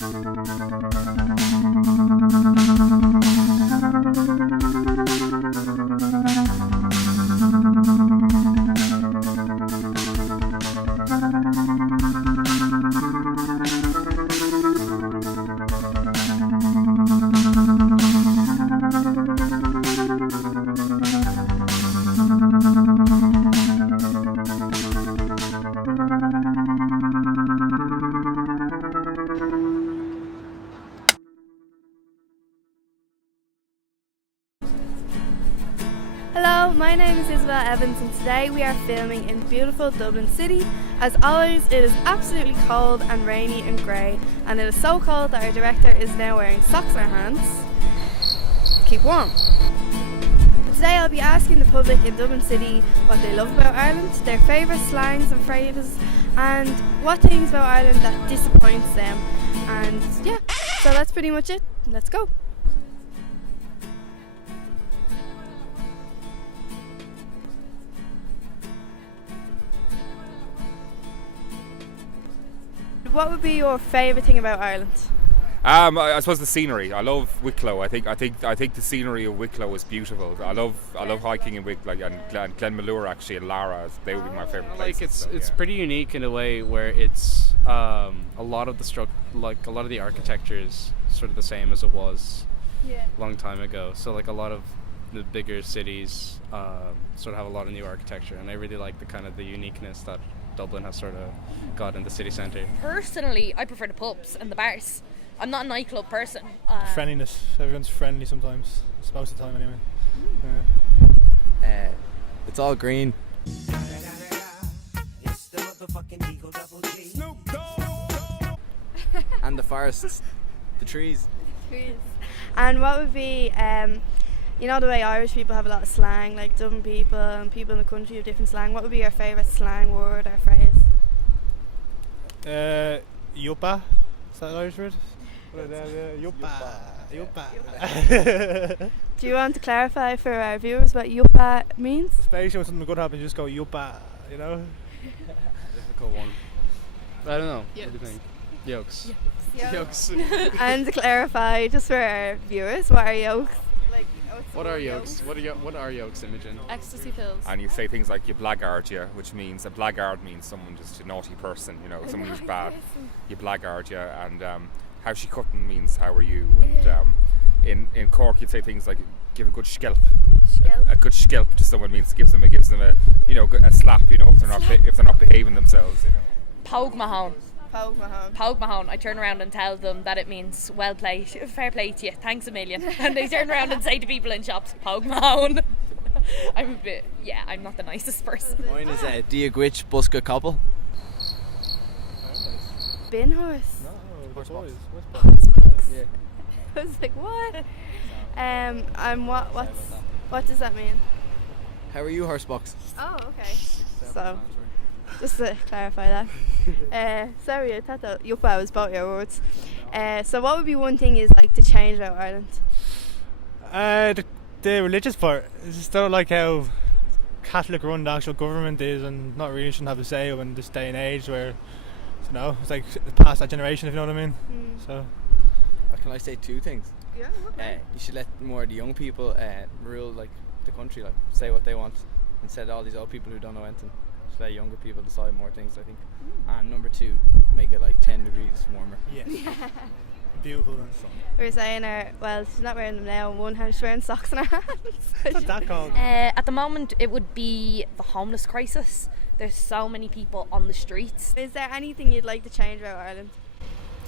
Hello, my name is Isabelle Evans and today we are filming in beautiful Dublin City. As always, it is absolutely cold and rainy and grey, and it is so cold that our director is now wearing socks in her hands to keep warm. But today I'll be asking the public in Dublin City what they love about Ireland, their favourite slangs and phrases, and what things about Ireland that disappoints them. And yeah, so that's pretty much it. Let's go. What would be your favourite thing about Ireland? I suppose the scenery. I love Wicklow. I think the scenery of Wicklow is beautiful. I love hiking in Wicklow and Glenmalure actually, and Lara. They would be my favourite places. It's pretty unique in a way where it's a lot of the architecture is sort of the same as it was a long time ago. So like a lot of the bigger cities sort of have a lot of new architecture, and I really like the uniqueness that Dublin has sort of got in the city centre. Personally, I prefer the pubs and the bars. I'm not a nightclub person. Friendliness. Everyone's friendly sometimes. It's most of the time anyway. It's all green. And the forests. The trees. And what would be, you know the way Irish people have a lot of slang, like Dublin people and people in the country have different slang. What would be your favourite slang word or phrase? Yuppa. Is that an Irish word? Yuppa. Do you want to clarify for our viewers what yuppa means? Especially when something good happens, you just go yuppa, you know? Difficult one. I don't know. What do you think? Yolks. Yolks. And to clarify, just for our viewers, what are yolks? What are yolks? What are yolks, Imogen? Ecstasy pills. And you say things like you blackguard, which means a blackguard means someone just a naughty person, someone who's bad. You blackguard, and how she cutting means how are you, and in Cork you'd say things like give a good schelp. A good schelp to someone means gives them a a slap, if they're not behaving themselves, Paug Mahone. Kavanagh. Paug Mahone. I turn around and tell them that it means well played, fair play to you, thanks a million. And they turn around and say to people in shops, Paug Mahone. I'm not the nicest person. Mine is Dia Gwitch Buska Couple. Bin horse. No, horse box. Yeah. I was like, what? What does that mean? How are you, Horsebox? Oh, okay. So, just to clarify that. Sorry, I thought that yuppa was both your words. So what would be one thing is like to change about Ireland? The religious part. I just don't like how Catholic run the actual government is, and not really shouldn't have a say in this day and age where, it's like past that generation, if you know what I mean. So, Can I say two things? Yeah, okay. You should let more of the young people rule the country, say what they want, instead of all these old people who don't know anything. Just let younger people decide more things, I think. And number two, make it 10 degrees warmer. Yes. Beautiful and fun. We're saying she's not wearing them now on one hand, she's wearing socks in her hands. What's that called? At the moment, it would be the homeless crisis. There's so many people on the streets. Is there anything you'd like to change about Ireland?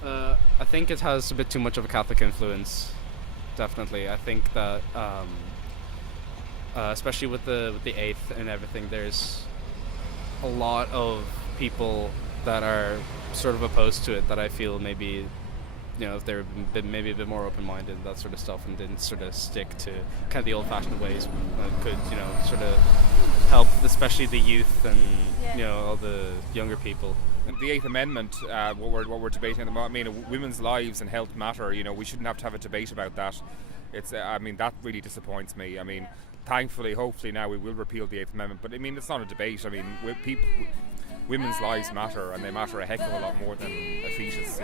I think it has a bit too much of a Catholic influence. Definitely, I think that especially with the eighth and everything, there's a lot of people that are sort of opposed to it. That I feel maybe, if they're maybe a bit more open-minded and that sort of stuff, and didn't sort of stick to kind of the old-fashioned ways, could sort of help, especially the youth and all the younger people. The Eighth Amendment, what we're debating at the moment, women's lives and health matter. We shouldn't have to have a debate about that. It's, that really disappoints me. Thankfully, hopefully now we will repeal the Eighth Amendment, but it's not a debate. Women's lives matter, and they matter a heck of a lot more than a fetus.